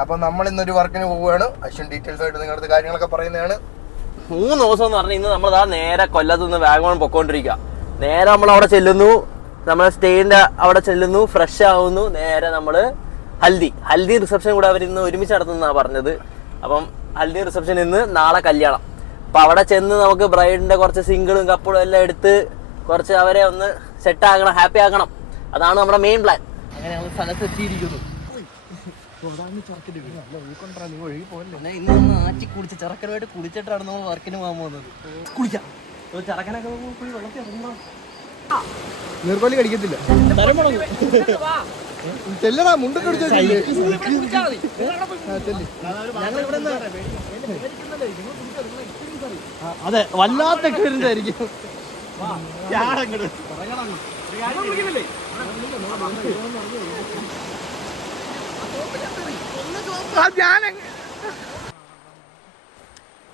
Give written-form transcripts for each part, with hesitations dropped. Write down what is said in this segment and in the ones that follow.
അപ്പൊ നമ്മൾ ഇന്നൊരു വർക്കിന് പോവുകയാണ്. അശ്വിൻ ഡീറ്റെയിൽസ് ആയിട്ട് നിങ്ങളുടെ കാര്യങ്ങളൊക്കെ പറയുന്നതാണ്. 3 ദിവസം എന്ന് പറഞ്ഞാൽ ഇന്ന് നമ്മളതാ നേരെ കൊല്ലത്ത് നിന്ന് വാഗമൺ പൊക്കോണ്ടിരിക്കുക. നേരെ നമ്മൾ അവിടെ ചെല്ലുന്നു, നമ്മളെ സ്റ്റേന്റെ അവിടെ ചെല്ലുന്നു, ഫ്രഷ് ആവുന്നു, നേരെ നമ്മള് ഹൽദി റിസപ്ഷൻ കൂടെ അവർ ഇന്ന് ഒരുമിച്ച് നടത്തുന്നതാണ് പറഞ്ഞത്. അപ്പം ഹൽദി റിസപ്ഷൻ ഇന്ന്, നാളെ കല്യാണം. അപ്പൊ അവിടെ ചെന്ന് നമുക്ക് ബ്രൈഡിന്റെ കുറച്ച് സിംഗിളും കപ്പിളും എല്ലാം എടുത്ത് കുറച്ച് അവരെ ഒന്ന് സെറ്റ് ആക്കണം, ഹാപ്പി ആക്കണം. അതാണ് നമ്മുടെ മെയിൻ പ്ലാൻ. അങ്ങനെ നമ്മൾ സ്ഥലത്ത് എത്തിയിരിക്കുന്നു. ഇന്ന് ആറ്റി കുടിച്ച് ചെറുക്കനുമായിട്ട് കുളിച്ചിട്ടാണ് നമ്മൾ വർക്കിന് പോകാൻ പോകുന്നത്. കുളിക്കാം, ചെറുക്കനൊക്കെ പോയി വെള്ളത്തിൽ നീർക്കോലി കടിക്കത്തില്ല. ചെല്ലടാ, മുണ്ടൊക്കെ അതെ, വല്ലാത്ത എക്സ്പീരിയൻസ് ആയിരിക്കും.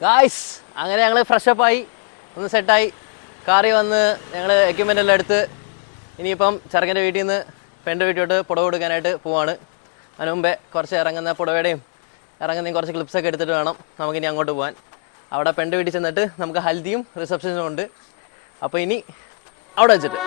ഗായ്സ്, അങ്ങനെ ഞങ്ങൾ ഫ്രഷപ്പായി ഒന്ന് സെറ്റായി കാറി വന്ന് ഞങ്ങൾ എക്യുപ്മെൻ്റ് എല്ലാം എടുത്ത് ഇനിയിപ്പം ചെറുക്കൻ്റെ വീട്ടിൽ നിന്ന് പെണ്ണിൻ്റെ വീട്ടിലോട്ട് പുടവ കൊടുക്കാനായിട്ട് പോവാണ്. അതിന് മുമ്പേ കുറച്ച് ഇറങ്ങുന്ന പുടവയുടെയും ഇറങ്ങുന്നതും കുറച്ച് ക്ലിപ്സൊക്കെ എടുത്തിട്ട് വേണം നമുക്കിനി അങ്ങോട്ട് പോകാൻ. അവിടെ പെണ്ണിൻ്റെ വീട്ടിൽ ചെന്നിട്ട് നമുക്ക് ഹൽദിയും റിസപ്ഷനും ഉണ്ട്. അപ്പോൾ ഇനി അവിടെ വെച്ചിട്ട്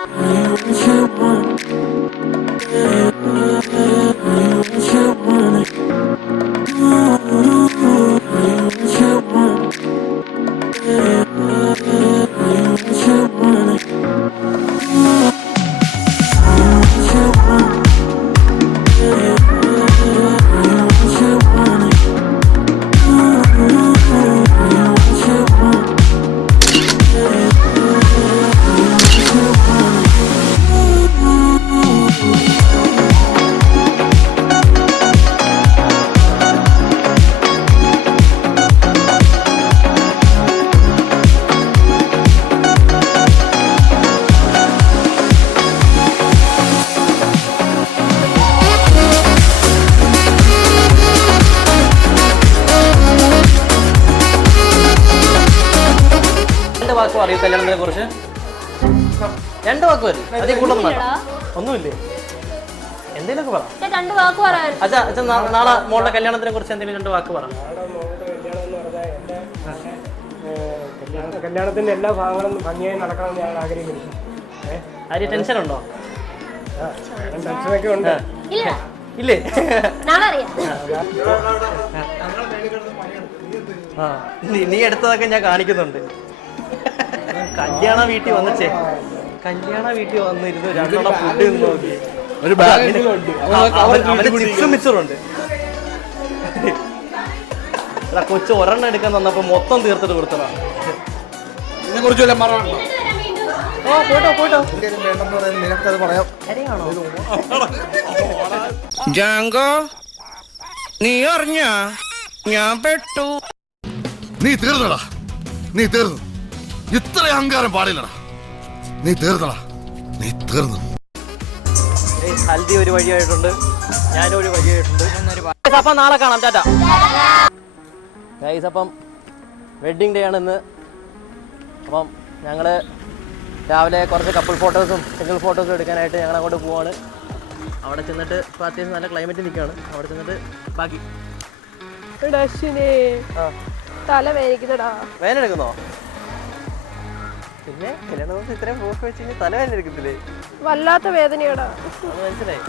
അറിയൂ കല്യാണത്തിനെ കുറിച്ച് 2 വാക്ക് വരും. അതേ കൂടുതൽ ഒന്നുമില്ലേ, എന്തെങ്കിലുമൊക്കെ പറ. അച്ഛാ നാളെ മോളുടെ കല്യാണത്തിനെ കുറിച്ച് എന്തെങ്കിലും 2 വാക്ക് പറ. കല്യാണത്തിന്റെ എല്ലാ ഭാഗങ്ങളും ഭംഗിയായി നടക്കണമെന്ന് ഞാൻ ആഗ്രഹിക്കുന്നു. ആര്യ ടെൻഷൻ ഉണ്ടോ? ടെൻഷനൊക്കെ ഉണ്ട്. ഇല്ലേ? നീ എടുത്തതൊക്കെ ഞാൻ കാണിക്കുന്നുണ്ട്. കല്യാണ വീട്ടിൽ വന്നിരുന്നു 2 ഫുഡ് നോക്കി ചിപ്സും മിച്ചറുണ്ട്. കൊച്ചു ഒരെണ്ണം എടുക്കാൻ തന്നപ്പോ മൊത്തം തീർത്തിട്ട് കൊടുത്തതാ. പോയിട്ടോ നിനക്കത് പറയാം. നീ അറിഞ്ഞ ഞാൻ പെട്ടു. നീ തീർന്നടാ, നീ തീർന്നു. ഇത്ര അഹങ്കാരം പാടില്ലടാ. നീ തീർന്നടാ, നീ തീർന്നു. ഹൽദി ഒരു വഴിയായിട്ടുണ്ട്, ഞാനും ഒരു വഴിയായിട്ടുണ്ട്. അപ്പം നാളെ കാണാം, ടാറ്റാ ഗൈസ്. അപ്പം വെഡ്ഡിങ് ഡേ ആണ് ഇന്ന്. അപ്പം ഞങ്ങൾ രാവിലെ കുറച്ച് കപ്പിൾ ഫോട്ടോസും സിംഗിൾ ഫോട്ടോസും എടുക്കാനായിട്ട് ഞങ്ങൾ അങ്ങോട്ട് പോവാണ്. അവിടെ ചെന്നിട്ട് ഇപ്പോൾ അത്യാവശ്യം നല്ല ക്ലൈമറ്റ് നിൽക്കുകയാണ്. അവിടെ ചെന്നിട്ട് ബാക്കി തല വേദനിക്കുന്നടാ. വേദന എടുക്കുന്നോ? പിന്നെ കല്യാണ ദിവസം ഇത്രയും പോക്ക് വെച്ച് കഴിഞ്ഞാൽ തല വേദന എടുക്കത്തില്ലേ? വല്ലാത്ത വേദനയോടാ. അത് മനസ്സിലായി.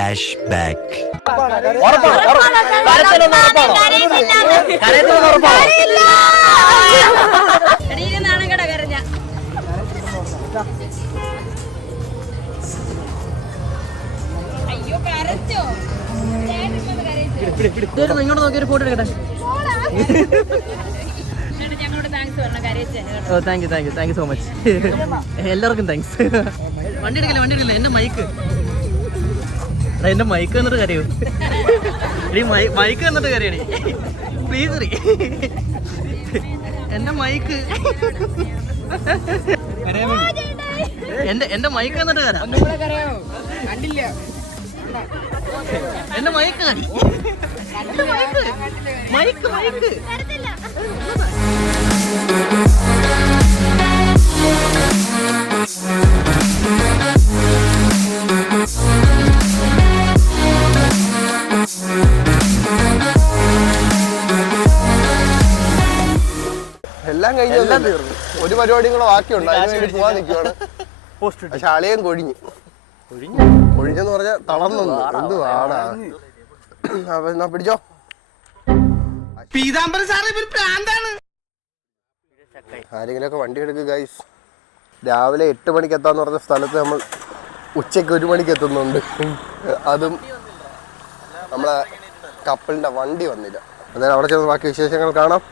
Flash back. ഇങ്ങോട്ട് നോക്കി ഒരു ഫോട്ടോ എടുക്കട്ടെ. Thank you so much. എല്ലാവർക്കും താങ്ക്സ്. വണ്ടി എടുക്കില്ല എന്റെ മൈക്ക് എന്നിട്ട് കരയൂ. മൈക്ക് എന്നിട്ട് കരയണേ പ്ലീസ്. എന്റെ മൈക്ക് എന്റെ മൈക്ക് എന്നിട്ട് കരാ. എന്റെ മൈക്ക് മൈക്ക് എല്ലാം കഴിഞ്ഞു. ഒരു പരിപാടിയും കൂടെ ബാക്കിയുണ്ട്, അതിന് വേണ്ടി പോവാൻ നിൽക്കുവാണ്. പക്ഷെ ആളെയും കൊഴിഞ്ഞെന്ന് പറഞ്ഞാൽ തളർന്നു. എന്ത് വാടാ. എന്നാ പിടിച്ചോ. ആരെങ്കിലുമൊക്കെ വണ്ടി എടുക്കുക ഗൈസ്. രാവിലെ 8 മണിക്ക് എത്താന്ന് പറഞ്ഞ സ്ഥലത്ത് നമ്മൾ ഉച്ചയ്ക്ക് 1 മണിക്ക് എത്തുന്നുണ്ട്. അതും നമ്മളെ കപ്പലിന്റെ വണ്ടി വന്നില്ല. അതായത് അവിടെ ചെന്ന് ബാക്കി വിശേഷങ്ങൾ കാണാം.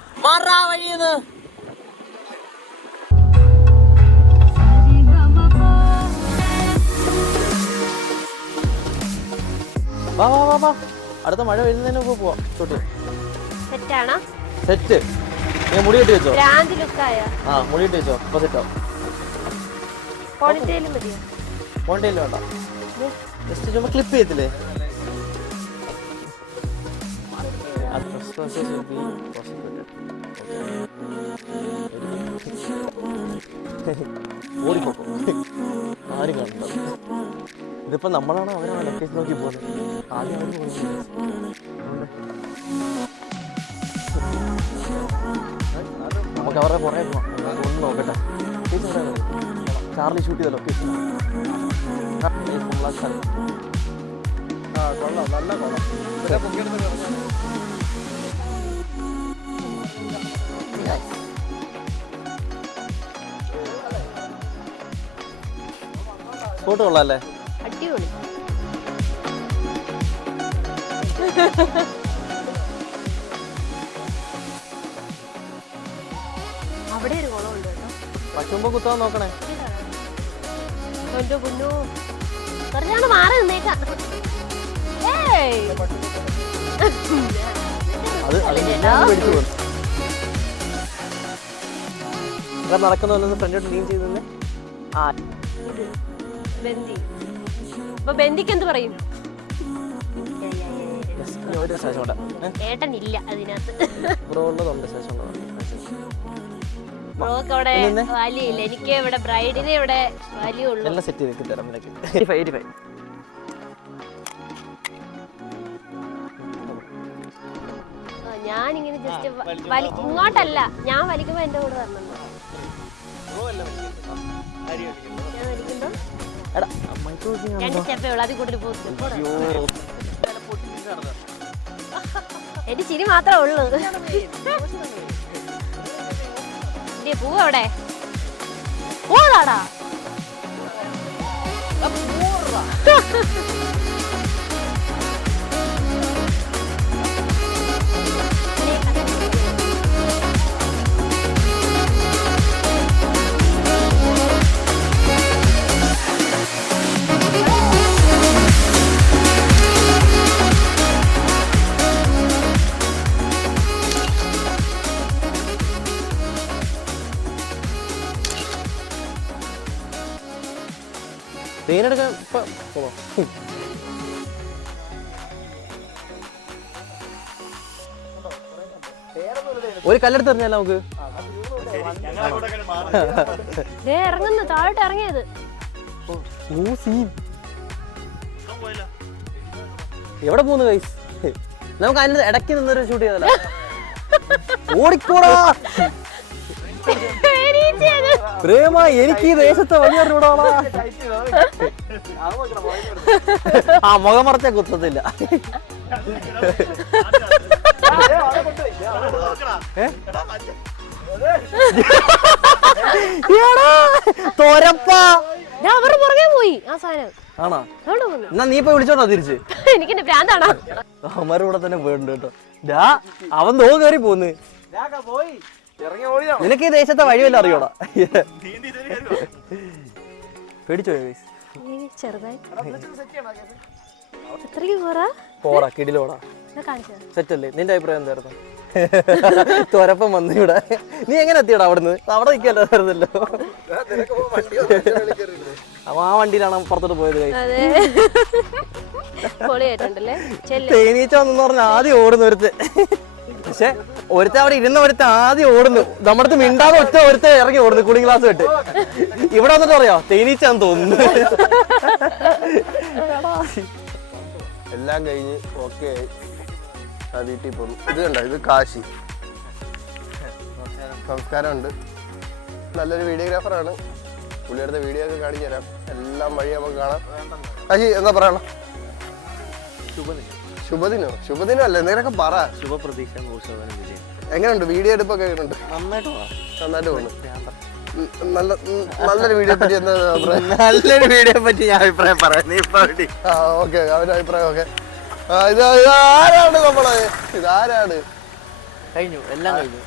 അടുത്ത മഴ വരുന്നതിന് മുമ്പ് പോവാം. സെറ്റ് ഞാൻ മുടി കെട്ടി വെച്ചോ. മുടി കെട്ടി വെച്ചോ. അപ്പൊ സെറ്റോ. പോണ്ടിയിൽ വേണ്ട, ജസ്റ്റ് ചുമ്മാ ക്ലിപ്പ് ചെയ്യത്തില്ലേ. ഓടിപ്പോ, ആരും കാണുന്നു. ഇതിപ്പോ നമ്മളാണ് അവരാണ് ലൊക്കേഷൻ നോക്കി പോകുന്നത്. ആദ്യം അവർ നമുക്ക് അവരുടെ പുറകെ പോകാം. ഒന്ന് നോക്കട്ടെ. ചാർലി ഷൂട്ട് ചെയ്ത ലൊക്കേഷൻ. നല്ല കൊള്ളാം. ഫോട്ടോ കൊള്ളാല്ലേ? അടിപൊളി. അവിടെ ഒരു കുളമുണ്ട് കേട്ടോ. പറ്റുമ്പോ കുത്താൻ നോക്കണേ. പറഞ്ഞാണ് മാറി നിന്നേക്കാം. നടക്കുന്ന ഫ്രണ്ടോട്ട് ലീൻ ചെയ്തേ. ബന്ദിക്ക് എന്ത് പറയും? ഏട്ടനില്ല അതിനകത്ത്. ബ്രോക്ക് അവിടെ വാല്യൂ ഇല്ല. എനിക്ക് ഇവിടെ ബ്രൈഡിനെ ഇവിടെ വാല്യൂ ഉള്ളൂ. എല്ലാം സെറ്റ് ചെയ്ത് തരാം. 85. ഞാനിങ്ങനെ ജസ്റ്റ് ഇങ്ങോട്ടല്ല, ഞാൻ വലിക്കുമ്പോ എന്റെ കൂടെ വരണം. ഞാൻ വലിക്കുമ്പോ 2 സ്റ്റെപ്പേ ഉള്ളൂ, അതിൽ കൂടുതൽ പോകും. എന്റെ ചിരി മാത്രമേ ഉള്ളൂ. പൂവവിടെ ഓടാടാ. തേനെടുക്കാൻ പോവാം. ഒരു കല്ലെടുത്ത് എറിഞ്ഞാലോ നമുക്ക്. ഇറങ്ങുന്നു, താഴോട്ട് ഇറങ്ങിയത്. എവിടെ പോകുന്നു ഗൈസ്? നമുക്ക് അതിന് ഇടയ്ക്ക് നിന്നൊരു ഷൂട്ട് ചെയ്തല്ലോ. ഓടിക്കോടാ. പ്രേമ എനിക്ക് ഈ ദേശത്തെ വലിയ ആ മുഖം മറച്ച കുത്തത്തില്ല. തോരപ്പാ അവരുടെ പുറകെ പോയി ആ സാധനം. ആണോ? അവിടെ വന്നു. എന്നാ നീ ഇപ്പൊ വിളിച്ചോട്ടോ തിരിച്ച്. എനിക്ക് എന്റെ ഭ്രാന്താണോ? അവന്മാരുടെ കൂടെ തന്നെ പോയിട്ടുണ്ട് കേട്ടോ. അവൻ തോ കയറി പോന്ന്. നിനക്ക് ഈ ദേശത്തെ വഴിയല്ല അറിയോടാ? പേടിച്ചോ? ചെറുതായി എത്രയ്ക്ക് പോറാ? പോടാ കിടിലോടാ. കാണിച്ചത് സെറ്റല്ലേ? നിന്റെ അഭിപ്രായം എന്തായിരുന്നു? തോരപ്പം വന്നു ഇവിടെ. നീ എങ്ങനെ എത്തിയടാ അവിടുന്ന്? അവിടെ നിൽക്കല്ലോ. അവൻ ആ വണ്ടിയിലാണ് പുറത്തോട്ട് പോയത്. അതെ പൊളിയായിട്ടുണ്ടല്ലേ. തേനീച്ച വന്നെന്ന് പറഞ്ഞ ആദ്യം ഓടുന്നു ഒരുത്ത്. പക്ഷെ ഒരുത്ത അവിടെ ഇരുന്ന ഒരുത്ത ആദ്യം ഓടുന്നു. നമ്മുടെ അടുത്ത് മിണ്ടാതെ ഒറ്റ ഒരുത്ത ഇറങ്ങി ഓടുന്നു കൂളിംഗ് ഗ്ലാസ് ഇട്ട്. ഇവിടെ വന്നിട്ട് പറയാ തേനീച്ചാന്ന് തോന്നുന്നു. എല്ലാം കഴിഞ്ഞ് ഓക്കെ വീട്ടിൽ പോന്നു. ഇത് കണ്ടോ, ഇത് കാശി. സംസ്കാരമുണ്ട്. നല്ലൊരു വീഡിയോഗ്രാഫറാണ്. പുള്ളിയെടുത്ത വീഡിയോ ഒക്കെ കാണിച്ചു തരാം. എല്ലാം വഴി നമുക്ക് കാണാം. കാശി എന്താ പറയണം? ശുഭദിനോ? ശുഭദിനം അല്ലേ എന്തെങ്കിലുമൊക്കെ പറ. ശുഭപ്രതീക്ഷ. എങ്ങനെയുണ്ട് വീഡിയോ എടുപ്പൊക്കെ? എങ്ങനെയുണ്ട്? നന്നായിട്ട് പോകുന്നു. നല്ലൊരു വീഡിയോ പറ്റി എന്താ അഭിപ്രായം? നല്ലൊരു വീഡിയോ പറ്റി ഞാൻ അഭിപ്രായം പറയാം. ഓക്കെ അവരുടെ അഭിപ്രായം. ഓക്കെ ഇതാരാണ് നമ്മളെ? ഇതാരാണ്? കഴിഞ്ഞു, എല്ലാം കഴിഞ്ഞു.